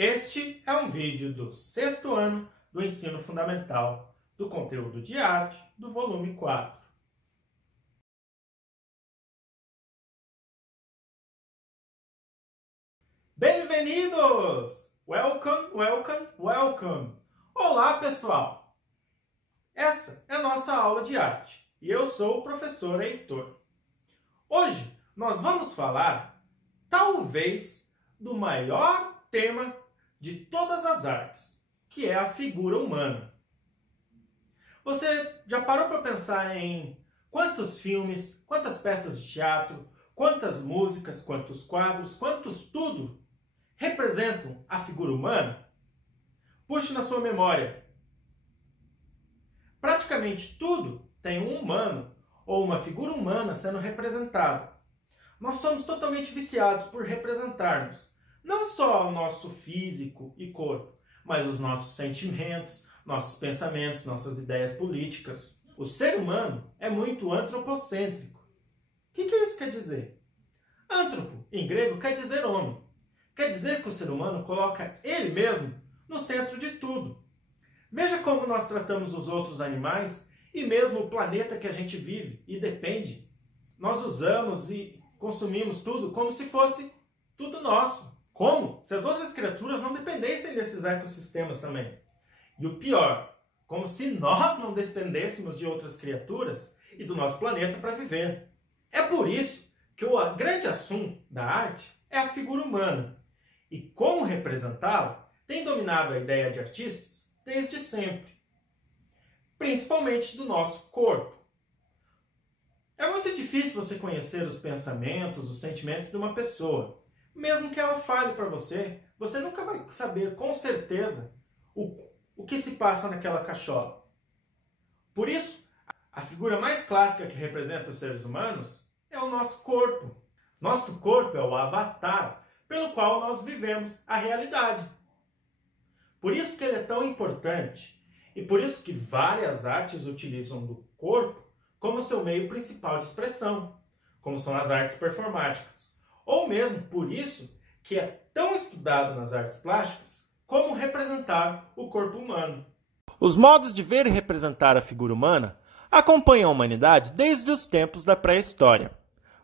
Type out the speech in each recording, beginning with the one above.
Este é um vídeo do sexto ano do Ensino Fundamental do Conteúdo de Arte do volume 4. Bem-vindos! Welcome, welcome, welcome! Olá, pessoal! Essa é a nossa aula de arte e eu sou o professor Heitor. Hoje nós vamos falar, talvez, do maior tema de todas as artes, que é a figura humana. Você já parou para pensar em quantos filmes, quantas peças de teatro, quantas músicas, quantos quadros, quantos tudo representam a figura humana? Puxe na sua memória. Praticamente tudo tem um humano ou uma figura humana sendo representada. Nós somos totalmente viciados por representarmos não só o nosso físico e corpo, mas os nossos sentimentos, nossos pensamentos, nossas ideias políticas. O ser humano é muito antropocêntrico. O que isso quer dizer? Antropo, em grego, quer dizer homem. Quer dizer que o ser humano coloca ele mesmo no centro de tudo. Veja como nós tratamos os outros animais e mesmo o planeta que a gente vive e depende. Nós usamos e consumimos tudo como se fosse tudo nosso. Como se as outras criaturas não dependessem desses ecossistemas também. E o pior, como se nós não dependêssemos de outras criaturas e do nosso planeta para viver. É por isso que o grande assunto da arte é a figura humana. E como representá-la tem dominado a ideia de artistas desde sempre. Principalmente do nosso corpo. É muito difícil você conhecer os pensamentos, os sentimentos de uma pessoa. Mesmo que ela fale para você, você nunca vai saber com certeza o que se passa naquela cachola. Por isso, a figura mais clássica que representa os seres humanos é o nosso corpo. Nosso corpo é o avatar pelo qual nós vivemos a realidade. Por isso que ele é tão importante e por isso que várias artes utilizam do corpo como seu meio principal de expressão, como são as artes performáticas. Ou mesmo por isso que é tão estudado nas artes plásticas como representar o corpo humano. Os modos de ver e representar a figura humana acompanham a humanidade desde os tempos da pré-história.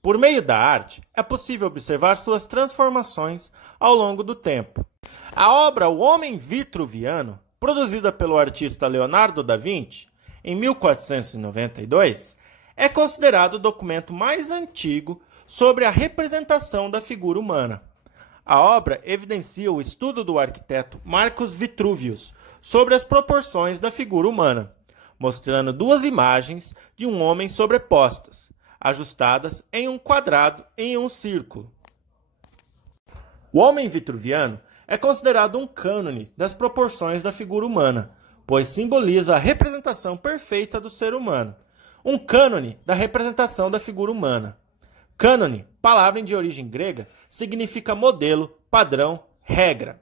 Por meio da arte, é possível observar suas transformações ao longo do tempo. A obra O Homem Vitruviano, produzida pelo artista Leonardo da Vinci, em 1492, é considerado o documento mais antigo sobre a representação da figura humana. A obra evidencia o estudo do arquiteto Marcus Vitruvius sobre as proporções da figura humana, mostrando duas imagens de um homem sobrepostas, ajustadas em um quadrado e em um círculo. O Homem Vitruviano é considerado um cânone das proporções da figura humana, pois simboliza a representação perfeita do ser humano. Um cânone da representação da figura humana. Cânone, palavra de origem grega, significa modelo, padrão, regra.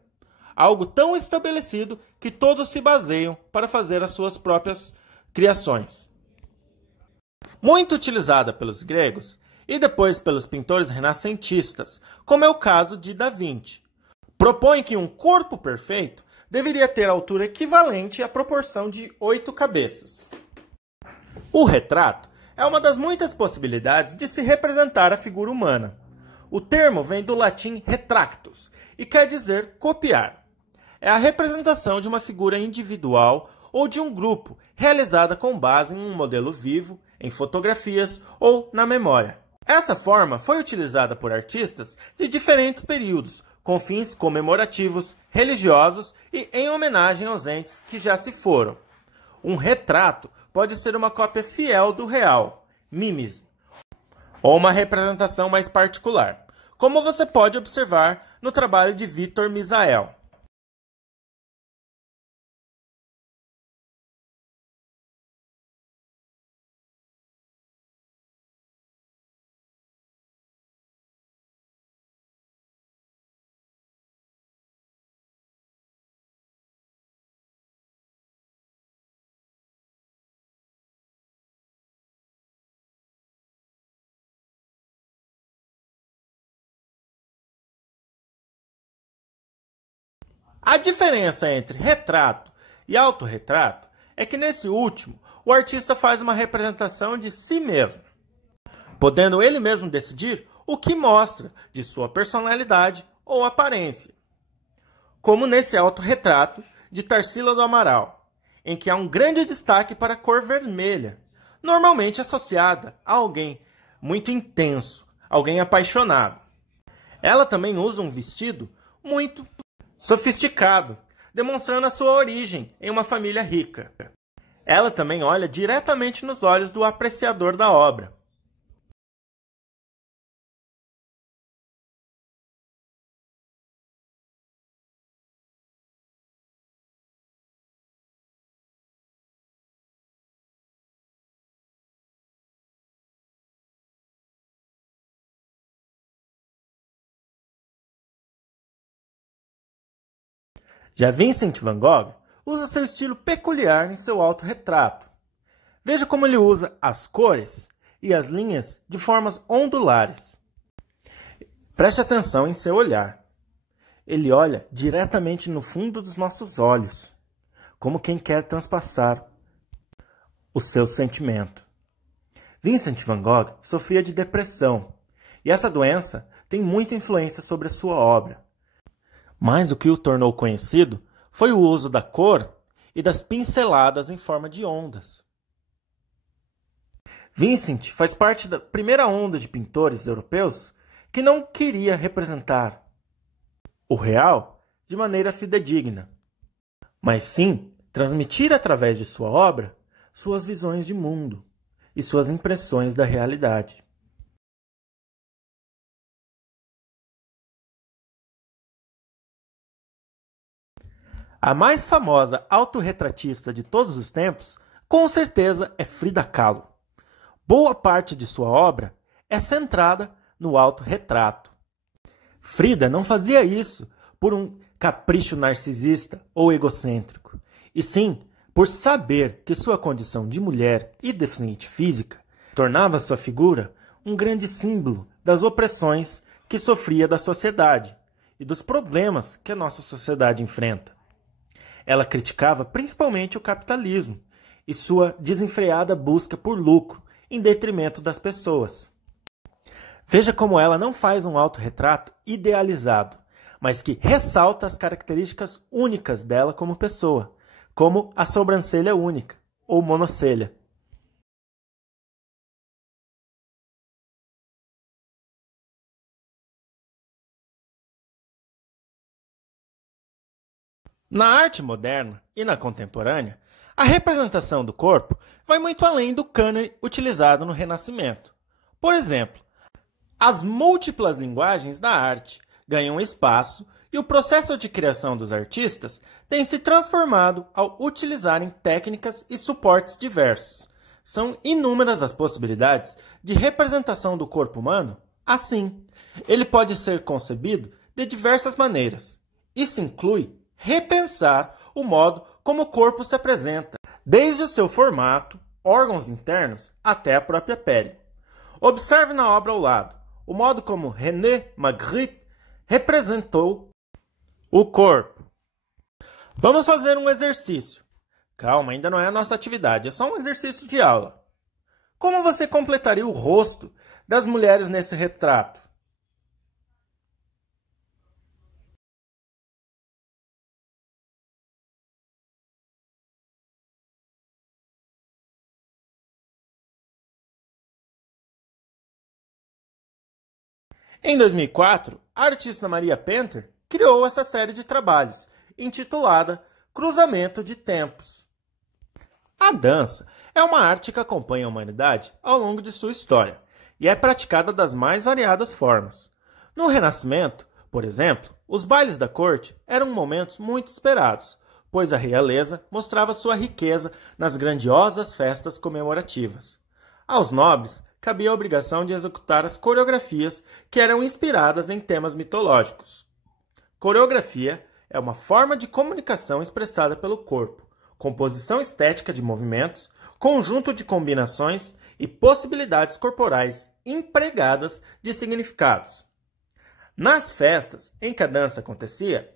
Algo tão estabelecido que todos se baseiam para fazer as suas próprias criações. Muito utilizada pelos gregos e depois pelos pintores renascentistas, como é o caso de Da Vinci. Propõe que um corpo perfeito deveria ter altura equivalente à proporção de 8 cabeças. O retrato é uma das muitas possibilidades de se representar a figura humana. O termo vem do latim retractus e quer dizer copiar. É a representação de uma figura individual ou de um grupo, realizada com base em um modelo vivo, em fotografias ou na memória. Essa forma foi utilizada por artistas de diferentes períodos, com fins comemorativos, religiosos e em homenagem aos entes que já se foram. Um retrato pode ser uma cópia fiel do real, mimesis, ou uma representação mais particular, como você pode observar no trabalho de Victor Misael. A diferença entre retrato e autorretrato é que nesse último, o artista faz uma representação de si mesmo, podendo ele mesmo decidir o que mostra de sua personalidade ou aparência. Como nesse autorretrato de Tarsila do Amaral, em que há um grande destaque para a cor vermelha, normalmente associada a alguém muito intenso, alguém apaixonado. Ela também usa um vestido muito sofisticado, demonstrando a sua origem em uma família rica. Ela também olha diretamente nos olhos do apreciador da obra. Já Vincent van Gogh usa seu estilo peculiar em seu autorretrato. Veja como ele usa as cores e as linhas de formas ondulares. Preste atenção em seu olhar. Ele olha diretamente no fundo dos nossos olhos, como quem quer transpassar o seu sentimento. Vincent van Gogh sofria de depressão, e essa doença tem muita influência sobre a sua obra. Mas o que o tornou conhecido foi o uso da cor e das pinceladas em forma de ondas. Vincent faz parte da primeira onda de pintores europeus que não queria representar o real de maneira fidedigna, mas sim transmitir através de sua obra suas visões de mundo e suas impressões da realidade. A mais famosa autorretratista de todos os tempos, com certeza, é Frida Kahlo. Boa parte de sua obra é centrada no autorretrato. Frida não fazia isso por um capricho narcisista ou egocêntrico, e sim por saber que sua condição de mulher e deficiente física tornava sua figura um grande símbolo das opressões que sofria da sociedade e dos problemas que a nossa sociedade enfrenta. Ela criticava principalmente o capitalismo e sua desenfreada busca por lucro em detrimento das pessoas. Veja como ela não faz um autorretrato idealizado, mas que ressalta as características únicas dela como pessoa, como a sobrancelha única, ou monocelha. Na arte moderna e na contemporânea, a representação do corpo vai muito além do cânone utilizado no Renascimento. Por exemplo, as múltiplas linguagens da arte ganham espaço e o processo de criação dos artistas tem se transformado ao utilizarem técnicas e suportes diversos. São inúmeras as possibilidades de representação do corpo humano assim. Ele pode ser concebido de diversas maneiras. Isso inclui repensar o modo como o corpo se apresenta, desde o seu formato, órgãos internos, até a própria pele. Observe na obra ao lado o modo como René Magritte representou o corpo. Vamos fazer um exercício. Calma, ainda não é a nossa atividade, é só um exercício de aula. Como você completaria o rosto das mulheres nesse retrato? Em 2004, a artista Maria Penter criou essa série de trabalhos, intitulada Cruzamento de Tempos. A dança é uma arte que acompanha a humanidade ao longo de sua história e é praticada das mais variadas formas. No Renascimento, por exemplo, os bailes da corte eram momentos muito esperados, pois a realeza mostrava sua riqueza nas grandiosas festas comemorativas. Aos nobres cabia a obrigação de executar as coreografias que eram inspiradas em temas mitológicos. Coreografia é uma forma de comunicação expressada pelo corpo, composição estética de movimentos, conjunto de combinações e possibilidades corporais empregadas de significados. Nas festas em que a dança acontecia,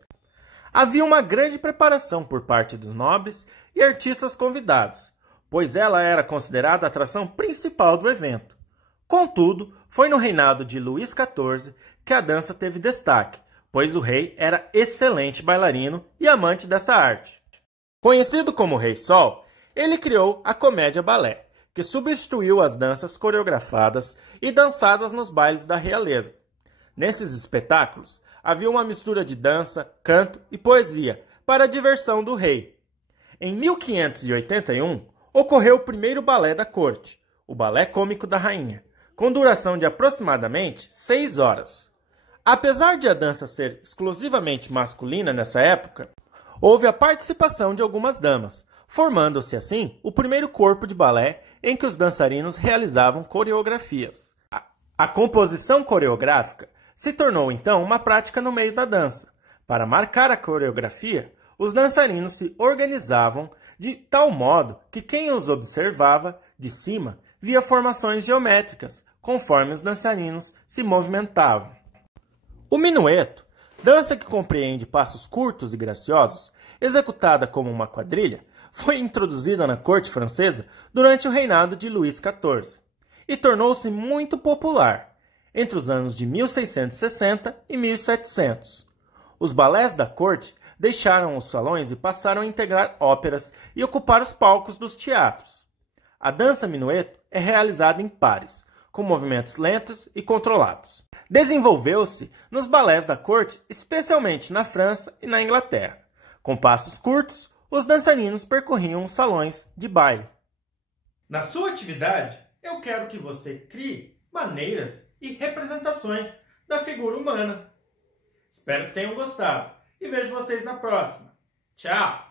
Havia uma grande preparação por parte dos nobres e artistas convidados, pois ela era considerada a atração principal do evento. Contudo, foi no reinado de Luís XIV que a dança teve destaque, pois o rei era excelente bailarino e amante dessa arte. Conhecido como Rei Sol, ele criou a comédia balé, que substituiu as danças coreografadas e dançadas nos bailes da realeza. Nesses espetáculos, havia uma mistura de dança, canto e poesia para a diversão do rei. Em 1581, ocorreu o primeiro balé da corte, o Balé Cômico da Rainha, com duração de aproximadamente 6 horas. Apesar de a dança ser exclusivamente masculina nessa época, houve a participação de algumas damas, formando-se assim o primeiro corpo de balé em que os dançarinos realizavam coreografias. A composição coreográfica se tornou então uma prática no meio da dança. Para marcar a coreografia, os dançarinos se organizavam de tal modo que quem os observava de cima via formações geométricas conforme os dançarinos se movimentavam. O minueto, dança que compreende passos curtos e graciosos, executada como uma quadrilha, foi introduzida na corte francesa durante o reinado de Luís XIV e tornou-se muito popular entre os anos de 1660 e 1700. Os balés da corte deixaram os salões e passaram a integrar óperas e ocupar os palcos dos teatros. A dança minueto é realizada em pares, com movimentos lentos e controlados. Desenvolveu-se nos balés da corte, especialmente na França e na Inglaterra. Com passos curtos, os dançarinos percorriam os salões de baile. Na sua atividade, eu quero que você crie maneiras e representações da figura humana. Espero que tenham gostado e vejo vocês na próxima. Tchau!